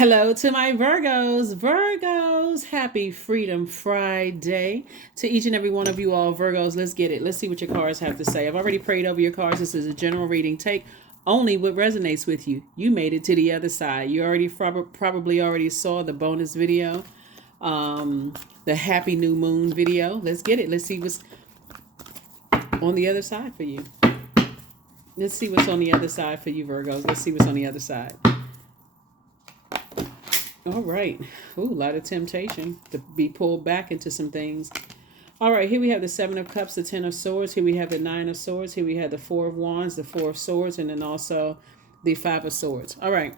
Hello to my Virgos. Virgos, happy Freedom Friday to each and every one of you all Virgos. Let's get it. Let's see what your cards have to say. I've already prayed over your cards. This is a general reading. Take only what resonates with you. You made it to the other side. You already probably already saw the bonus video, the happy new moon video. Let's get it. Let's see what's on the other side for you. Let's see what's on the other side for you, Virgos. Let's see what's on the other side. All right. Ooh, a lot of temptation to be pulled back into some things. All right, here we have the Seven of Cups, the Ten of Swords. Here we have the Nine of Swords. Here we have the Four of Wands, the Four of Swords, and then also the Five of Swords. All right.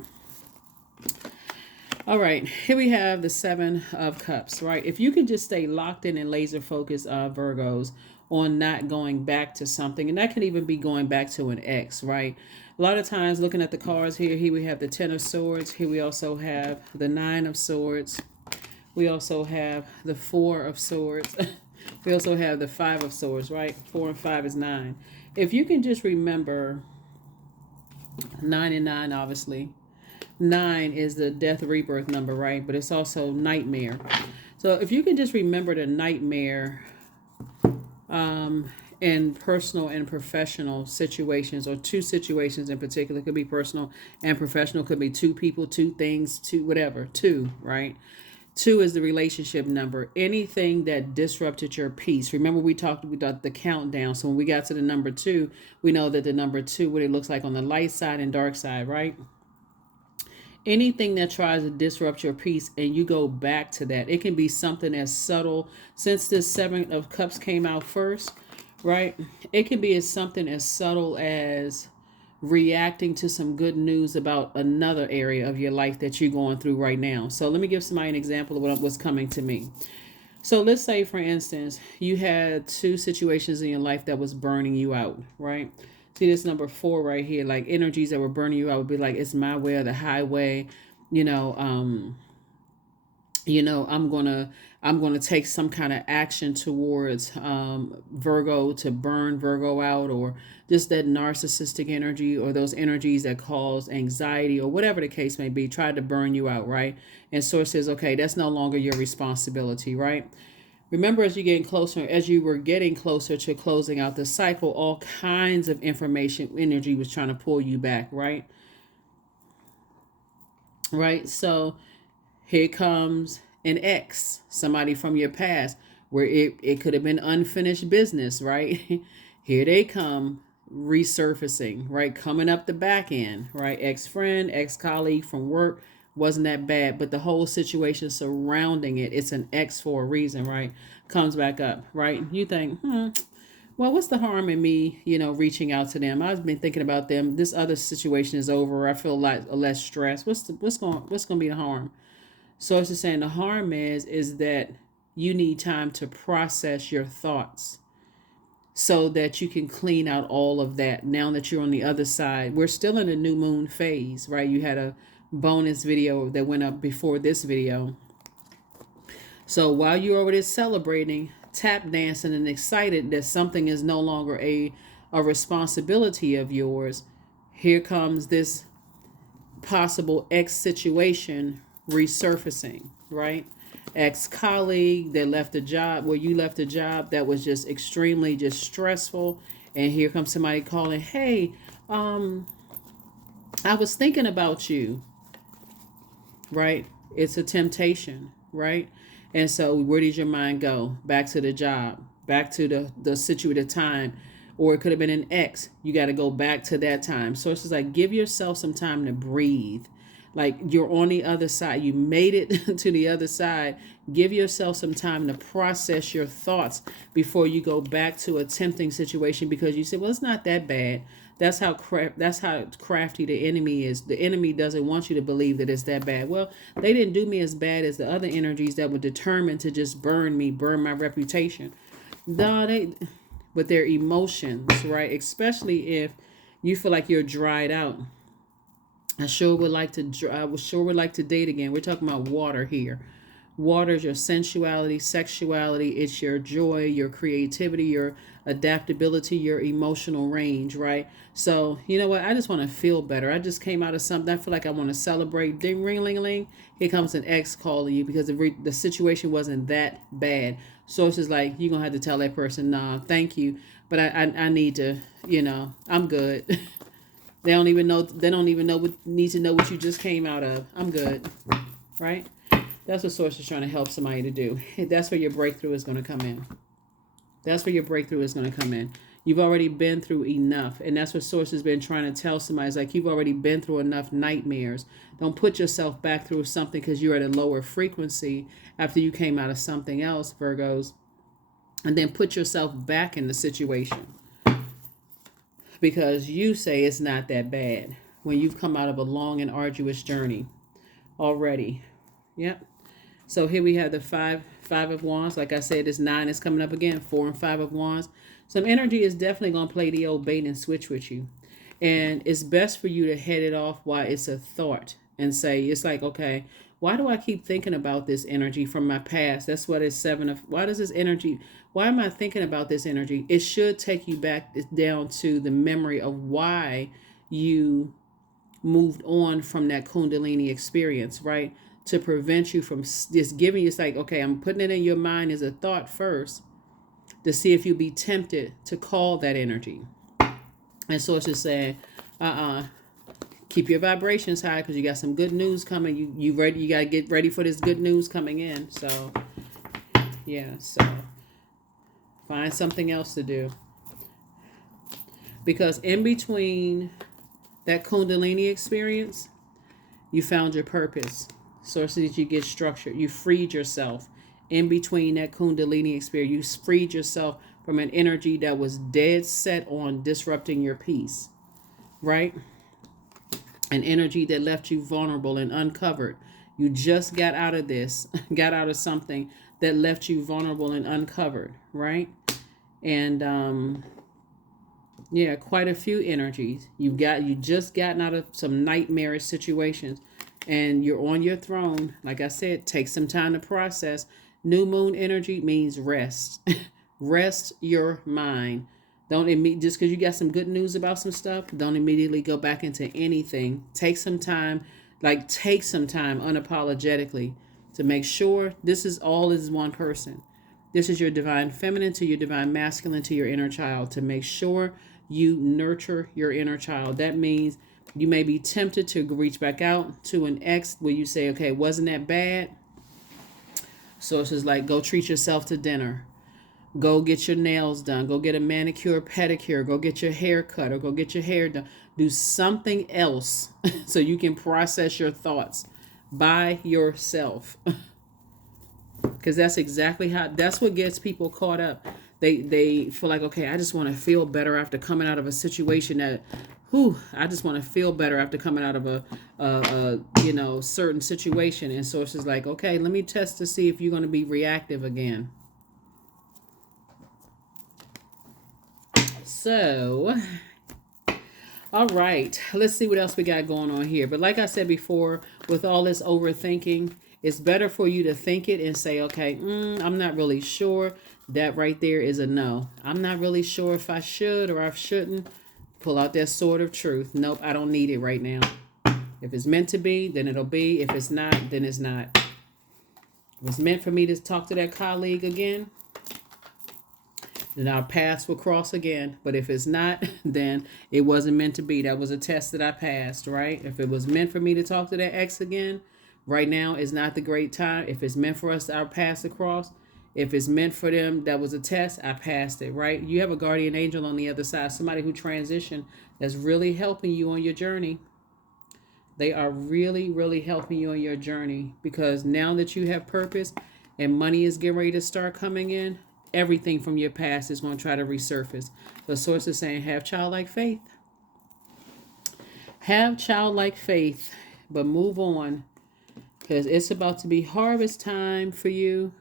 All right, here we have the Seven of Cups, right? If you can just stay locked in and laser focused, Virgos, on not going back to something, and that can even be going back to an ex, right? A lot of times looking at the cards here we have the Ten of Swords. Here we also have the Nine of Swords. We also have the Four of Swords. We also have the Five of Swords, right? 4 and 5 is 9. If you can just remember 9 and 9, obviously. 9 is the death rebirth number, right? But it's also nightmare. So if you can just remember the nightmare in personal and professional situations, or two situations in particular, could be personal and professional, could be two people, two things, two whatever, two, right? 2 is the relationship number. Anything that disrupted your peace. Remember, we talked about the countdown. So when we got to the number 2, we know that the number 2, what it looks like on the light side and dark side, right? Anything that tries to disrupt your peace and you go back to that. It can be something as subtle. Since this Seven of Cups came out first, right? It can be something as subtle as reacting to some good news about another area of your life that you're going through right now. So let me give somebody an example of what's coming to me. So let's say, for instance, you had two situations in your life that was burning you out, right? See this number 4 right here, like energies that were burning you out would be like, it's my way or the highway, I'm gonna take some kind of action towards Virgo, to burn Virgo out, or just that narcissistic energy, or those energies that cause anxiety, or whatever the case may be, try to burn you out, right? And Source says, okay, that's no longer your responsibility, right? Remember, as you were getting closer to closing out the cycle, all kinds of information, energy was trying to pull you back, right? Right. So here comes an ex, somebody from your past, where it could have been unfinished business, right? Here they come resurfacing, right? Coming up the back end, right? Ex-friend, ex-colleague from work, wasn't that bad, but the whole situation surrounding it, it's an ex for a reason, right? Comes back up, right? You think, well, what's the harm in me, reaching out to them? I've been thinking about them. This other situation is over. I feel a lot less stress. What's going to be the harm? So it's just saying the harm is that you need time to process your thoughts so that you can clean out all of that. Now that you're on the other side, we're still in the new moon phase, right? You had a bonus video that went up before this video. So while you're over there celebrating, tap dancing, and excited that something is no longer a responsibility of yours, here comes this possible ex situation resurfacing, right? Ex-colleague that left a job, where you left a job that was just extremely just stressful, and here comes somebody calling, hey, I was thinking about you, right? It's a temptation, right? And so where did your mind go? Back to the job, back to the situated time, or it could have been an ex. You got to go back to that time. So it's just like, give yourself some time to breathe. Like, you're on the other side. You made it to the other side. Give yourself some time to process your thoughts before you go back to a tempting situation, because you say, well, it's not that bad. That's how crafty the enemy is. The enemy doesn't want you to believe that it's that bad. Well, they didn't do me as bad as the other energies that were determined to just burn me, burn my reputation. No, but their emotions, right? Especially if you feel like you're dried out. I sure would like to date again. We're talking about water here, Water is your sensuality, sexuality. It's your joy, your creativity, your adaptability, your emotional range, right? So, you know what? I just want to feel better. I just came out of something. I feel like I want to celebrate. Ding, ring, ling, ling. Here comes an ex calling you because the situation wasn't that bad. So it's just like, you're going to have to tell that person, nah, thank you. But I need to, I'm good. They don't even know. They don't even need to know what you just came out of. I'm good, right? That's what Source is trying to help somebody to do. That's where your breakthrough is going to come in. That's where your breakthrough is going to come in. You've already been through enough. And that's what Source has been trying to tell somebody. It's like, you've already been through enough nightmares. Don't put yourself back through something because you're at a lower frequency after you came out of something else, Virgos. And then put yourself back in the situation. Because you say it's not that bad when you've come out of a long and arduous journey already. Yep. So here we have the five of wands. Like I said, this 9 is coming up again. 4 and 5 of wands. Some energy is definitely going to play the old bait and switch with you. And it's best for you to head it off while it's a thought and say, it's like, okay, why do I keep thinking about this energy from my past? That's what it's 7 of. Why does this energy, why am I thinking about this energy? It should take you back down to the memory of why you moved on from that Kundalini experience, right? To prevent you from just giving you, it's like, okay, I'm putting it in your mind as a thought first to see if you'll be tempted to call that energy. And so it's just saying, keep your vibrations high because you got some good news coming. You ready? You got to get ready for this good news coming in. So, yeah, so find something else to do. Because in between that Kundalini experience, you found your purpose. So that you get structured. You freed yourself in between that Kundalini experience. You freed yourself from an energy that was dead set on disrupting your peace, right? An energy that left you vulnerable and uncovered. You just got out of this, got out of something that left you vulnerable and uncovered, right? And yeah, quite a few energies. You just gotten out of some nightmarish situations. And you're on your throne. Like I said, take some time to process. New moon energy means rest. Rest your mind. Don't just because you got some good news about some stuff, don't immediately go back into anything. Take some time unapologetically to make sure this is one person. This is your divine feminine to your divine masculine to your inner child, to make sure you nurture your inner child. That means you may be tempted to reach back out to an ex where you say, okay, wasn't that bad? So it's just like, go treat yourself to dinner. Go get your nails done. Go get a manicure, pedicure. Go get your hair cut or go get your hair done. Do something else so you can process your thoughts by yourself. Because that's exactly that's what gets people caught up. They feel like, okay, I just want to feel better after coming out of a situation that, I just want to feel better after coming out of a certain situation. And so it's just like, okay, let me test to see if you're going to be reactive again. So, all right, let's see what else we got going on here. But like I said before, with all this overthinking, it's better for you to think it and say, okay, I'm not really sure. That right there is a no. I'm not really sure if I should or I shouldn't. Pull out that sword of truth. Nope, I don't need it right now. If it's meant to be, then it'll be. If it's not, then it's not. If it's meant for me to talk to that colleague again, then our paths will cross again. But if it's not, then it wasn't meant to be. That was a test that I passed, right? If it was meant for me to talk to that ex again, right now is not the great time. If it's meant for us, our paths to cross. If it's meant for them, that was a test, I passed it, right? You have a guardian angel on the other side, somebody who transitioned that's really helping you on your journey. They are really, really helping you on your journey because now that you have purpose and money is getting ready to start coming in, everything from your past is going to try to resurface. The source is saying, have childlike faith. Have childlike faith, but move on because it's about to be harvest time for you.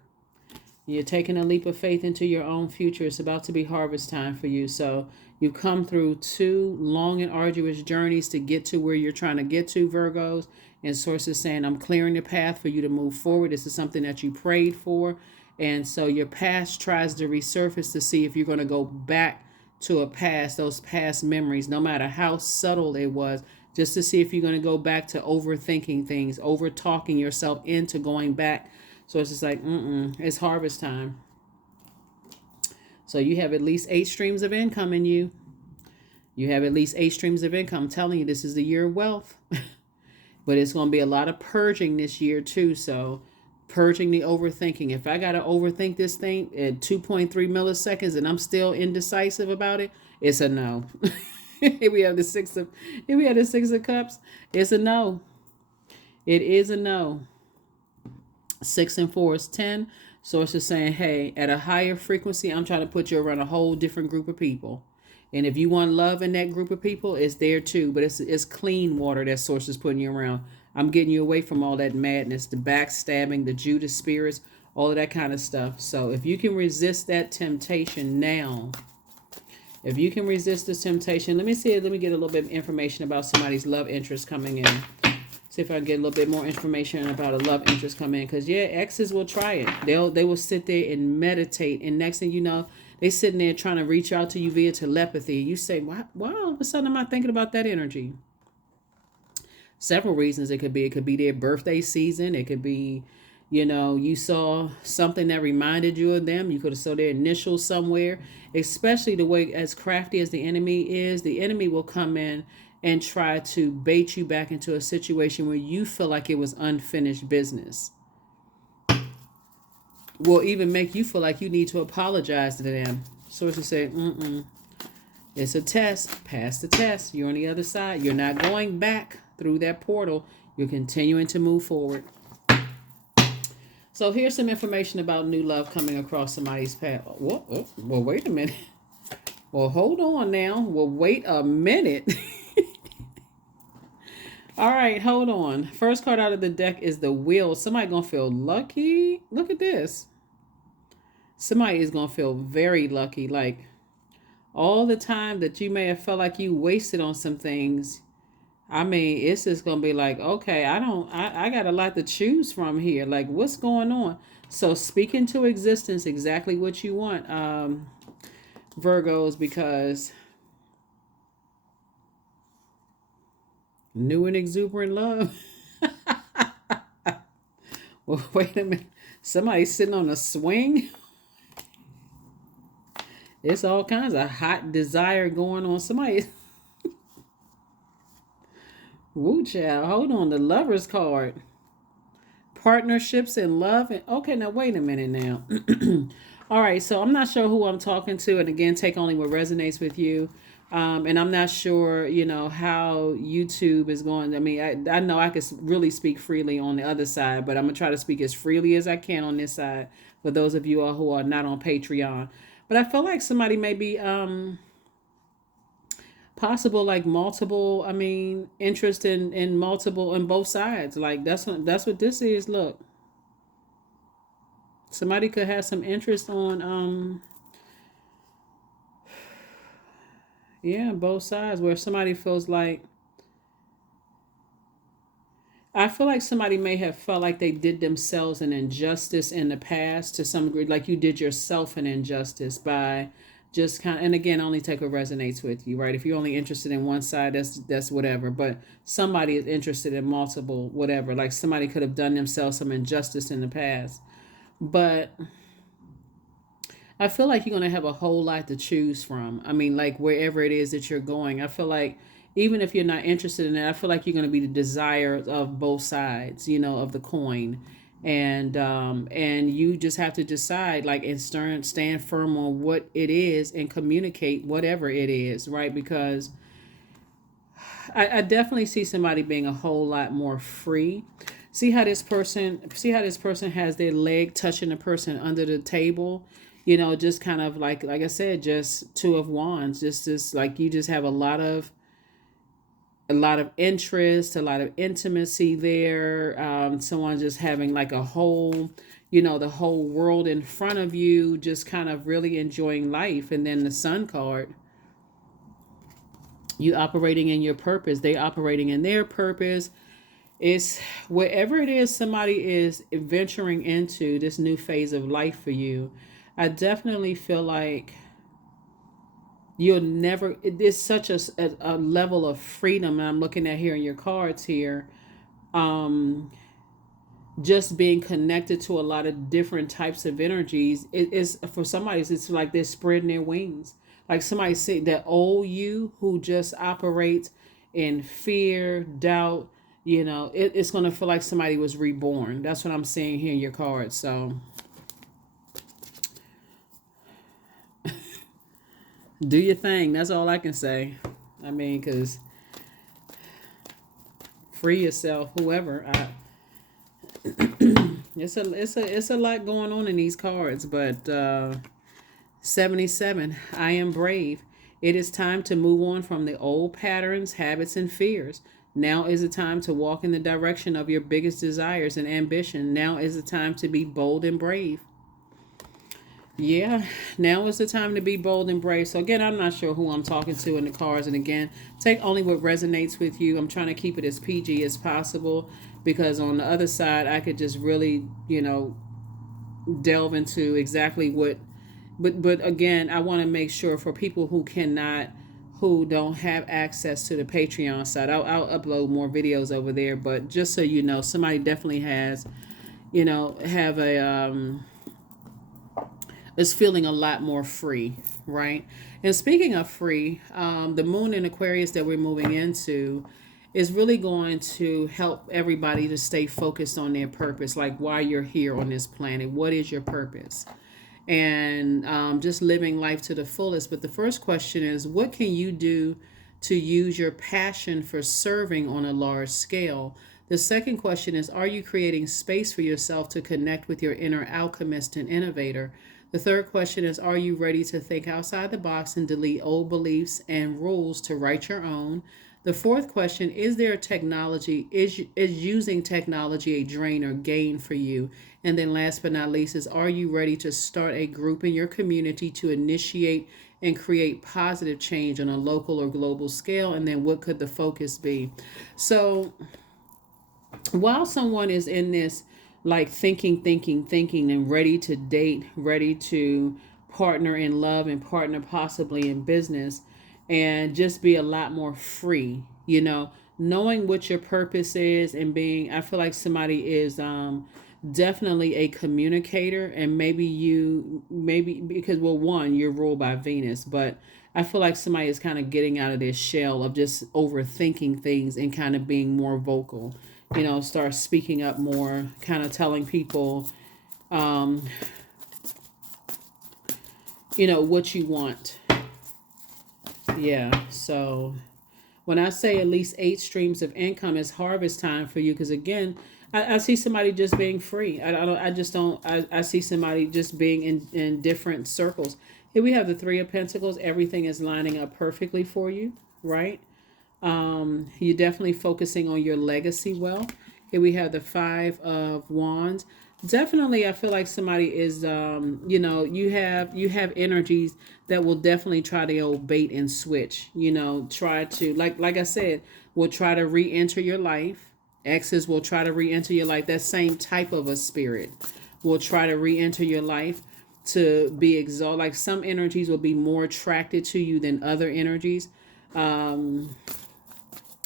You're taking a leap of faith into your own future. It's about to be harvest time for you. So you come through 2 long and arduous journeys to get to where you're trying to get to, Virgos. And Source is saying, I'm clearing the path for you to move forward. This is something that you prayed for. And so your past tries to resurface to see if you're going to go back to a past, those past memories, no matter how subtle it was, just to see if you're going to go back to overthinking things, over talking yourself into going back. So it's just like, it's harvest time. So you have at least 8 streams of income in you. You have at least 8 streams of income. I'm telling you, this is the year of wealth. But it's going to be a lot of purging this year too. So purging the overthinking. If I got to overthink this thing at 2.3 milliseconds and I'm still indecisive about it, it's a no. Here we have the 6 of Cups. It's a no. It is a no. 6 and 4 is 10. Source is saying, hey, at a higher frequency, I'm trying to put you around a whole different group of people. And if you want love in that group of people, it's there too. But it's clean water that Source is putting you around. I'm getting you away from all that madness, the backstabbing, the Judas spirits, all of that kind of stuff. So if you can resist that temptation now, if you can resist this temptation, let me get a little bit of information about somebody's love interest coming in. See if I can get a little bit more information about a love interest coming in. Because, yeah, exes will try it. They will sit there and meditate. And next thing you know, they sitting there trying to reach out to you via telepathy. You say, why all of a sudden am I thinking about that energy? Several reasons it could be. It could be their birthday season. It could be, you saw something that reminded you of them. You could have saw their initials somewhere. Especially the way, as crafty as the enemy is, the enemy will come in and try to bait you back into a situation where you feel like it was unfinished business. Will even make you feel like you need to apologize to them. Sources say, it's a test. Pass the test. You're on the other side. You're not going back through that portal. You're continuing to move forward. So here's some information about new love coming across somebody's path. Well, wait a minute. Well, hold on now. Well, wait a minute. All right, hold on. First card out of the deck is the Wheel. Somebody gonna feel lucky. Look at this. Somebody is gonna feel very lucky. Like all the time that you may have felt like you wasted on some things. I mean, it's just gonna be like, okay, I got a lot to choose from here. Like, what's going on? So speak into existence exactly what you want, Virgos, because new and exuberant love. Well, wait a minute. Somebody's sitting on a swing. It's all kinds of hot desire going on. Somebody. Woo, child. Hold on. The Lover's card. Partnerships and love. Okay, now wait a minute now. All right, so I'm not sure who I'm talking to. And again, take only what resonates with you. And I'm not sure, how YouTube is going. I mean, I know I could really speak freely on the other side, but I'm going to try to speak as freely as I can on this side for those of you who are not on Patreon. But I feel like somebody may be possible, like multiple, interest in multiple on both sides. Like that's what this is. Look. Somebody could have some interest on both sides, where somebody feels like, I feel like somebody may have felt like they did themselves an injustice in the past to some degree, like you did yourself an injustice by just kind of, and again, only take what resonates with you, right? If you're only interested in one side, that's whatever. But somebody is interested in multiple, whatever. Like somebody could have done themselves some injustice in the past. But I feel like you're going to have a whole lot to choose from. I mean, like wherever it is that you're going, I feel like even if you're not interested in it, I feel like you're going to be the desire of both sides, of the coin. And you just have to decide, like, and stand firm on what it is and communicate whatever it is, right? Because I definitely see somebody being a whole lot more free. See how this person has their leg touching the person under the table, just kind of like I said, just 2 of Wands, just like you just have a lot of interest, a lot of intimacy there. Someone just having like a whole, the whole world in front of you, just kind of really enjoying life. And then the Sun card, you operating in your purpose, they operating in their purpose. It's wherever it is somebody is venturing into this new phase of life for you. I definitely feel like you'll never, it's such a level of freedom. And I'm looking at here in your cards here. Just being connected to a lot of different types of energies, it is for somebody, it's like they're spreading their wings. Like somebody say that old you who just operates in fear, doubt, it's going to feel like somebody was reborn. That's what I'm seeing here in your cards. So do your thing. That's all I can say. I mean, because free yourself, whoever. It's a lot going on in these cards, but 77, I am brave. It is time to move on from the old patterns, habits, and fears. Now is the time to walk in the direction of your biggest desires and ambition. Now is the time to be bold and brave. Yeah, now is the time to be bold and brave. So again, I'm not sure who I'm talking to in the cards. And again, take only what resonates with you. I'm trying to keep it as PG as possible, because on the other side, I could just really, delve into exactly what. But again, I want to make sure for people who don't have access to the Patreon side, I'll upload more videos over there. But just so you know, somebody definitely has, have is feeling a lot more free, right? And speaking of free, the moon in Aquarius that we're moving into is really going to help everybody to stay focused on their purpose, like why you're here on this planet. What is your purpose? And just living life to the fullest. But the first question is, what can you do to use your passion for serving on a large scale? The second question is, are you creating space for yourself to connect with your inner alchemist and innovator? The third question is, are you ready to think outside the box and delete old beliefs and rules to write your own? The fourth question, is there technology, is using technology a drain or gain for you? And then last but not least is, are you ready to start a group in your community to initiate and create positive change on a local or global scale? And then what could the focus be? So while someone is in this, like thinking, and ready to date, ready to partner in love and partner possibly in business, and just be a lot more free, knowing what your purpose is, and being, I feel like somebody is definitely a communicator. And maybe because, well, one, you're ruled by Venus, but I feel like somebody is kind of getting out of their shell of just overthinking things and kind of being more vocal, start speaking up more, kind of telling people, what you want. Yeah. So when I say at least 8 streams of income, is harvest time for you. Because again, I see somebody just being free. I see somebody just being in different circles. Here we have the 3 of Pentacles. Everything is lining up perfectly for you, right? You're definitely focusing on your legacy wealth. Here we have the 5 of Wands. Definitely, I feel like somebody is, you have energies that will definitely try to bait and switch. Try to, like I said, will try to re-enter your life. Exes will try to re-enter your life. That same type of a spirit will try to re-enter your life to be exalted. Like some energies will be more attracted to you than other energies. But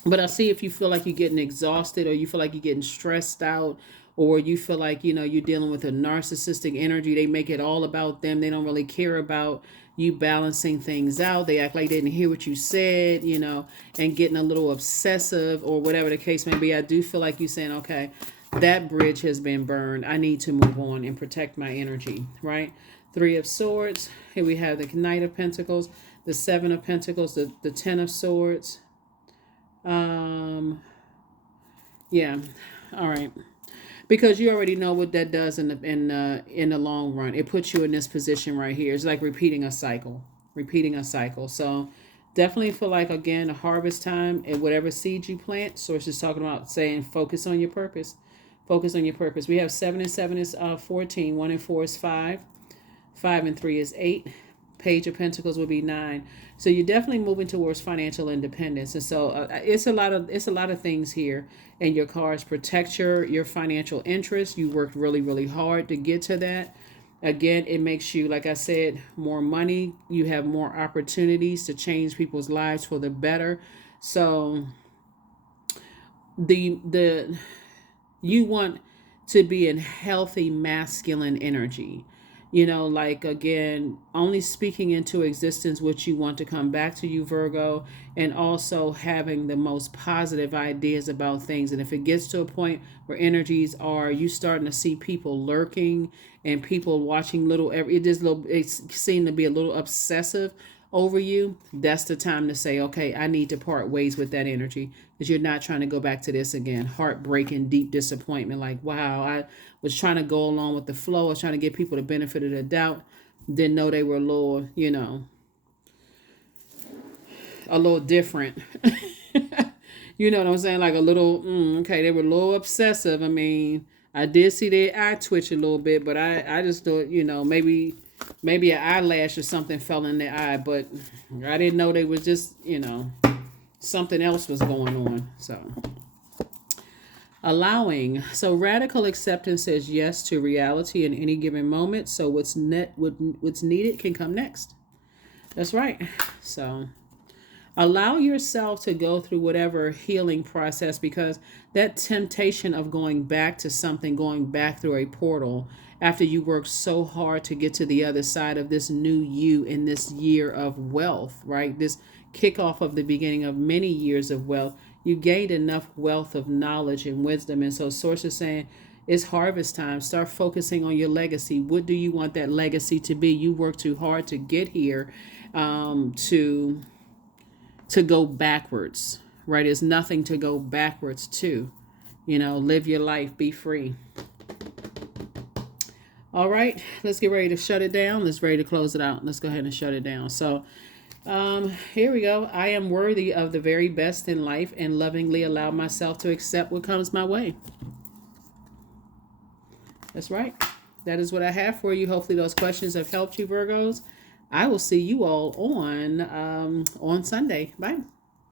I see if you feel like you're getting exhausted, or you feel like you're getting stressed out, or you feel like, you're dealing with a narcissistic energy. They make it all about them. They don't really care about you balancing things out. They act like they didn't hear what you said, and getting a little obsessive or whatever the case may be. I do feel like you're saying, okay, that bridge has been burned. I need to move on and protect my energy, right? 3 of Swords. Here we have the Knight of Pentacles, the 7 of Pentacles, the 10 of Swords. Yeah. All right. Because you already know what that does in the long run. It puts you in this position right here. It's like repeating a cycle. So definitely feel like, again, a harvest time, and whatever seeds you plant. So it's just talking about saying, focus on your purpose. Focus on your purpose. We have 7 and 7 is 14. 1 and 4 is 5. 5 and 3 is 8. Page of Pentacles would be 9. So you're definitely moving towards financial independence. And so it's a lot of things here. And your cards protect your financial interests. You worked really, really hard to get to that. Again, it makes you, like I said, more money. You have more opportunities to change people's lives for the better. So the you want to be in healthy masculine energy. Like, again, only speaking into existence what you want to come back to you, Virgo, and also having the most positive ideas about things. And if it gets to a point where energies are, you starting to see people lurking and people watching it seemed to be a little obsessive over you, that's the time to say, okay, I need to part ways with that energy, because you're not trying to go back to this again. Heartbreaking, deep disappointment. Like, wow, I was trying to go along with the flow. I was trying to give people the benefit of the doubt. Didn't know they were a little, a little different. You know what I'm saying? Like a little, okay, they were a little obsessive. I mean, I did see their eye twitch a little bit, but I just thought, maybe an eyelash or something fell in their eye, but I didn't know they was just, something else was going on. So allowing. So radical acceptance says yes to reality in any given moment. So what's needed can come next. That's right. So allow yourself to go through whatever healing process, because that temptation of going back to something, going back through a portal after you worked so hard to get to the other side of this new you in this year of wealth, right? This kickoff of the beginning of many years of wealth. You gained enough wealth of knowledge and wisdom. And so Source is saying it's harvest time. Start focusing on your legacy. What do you want that legacy to be? You worked too hard to get here, to go backwards, right? There's nothing to go backwards to. Live your life, be free. All right, let's get ready to shut it down. Let's ready to close it out. Let's go ahead and shut it down. So here we go. I am worthy of the very best in life and lovingly allow myself to accept what comes my way. That's right. That is what I have for you. Hopefully those questions have helped you, Virgos. I will see you all on Sunday. Bye.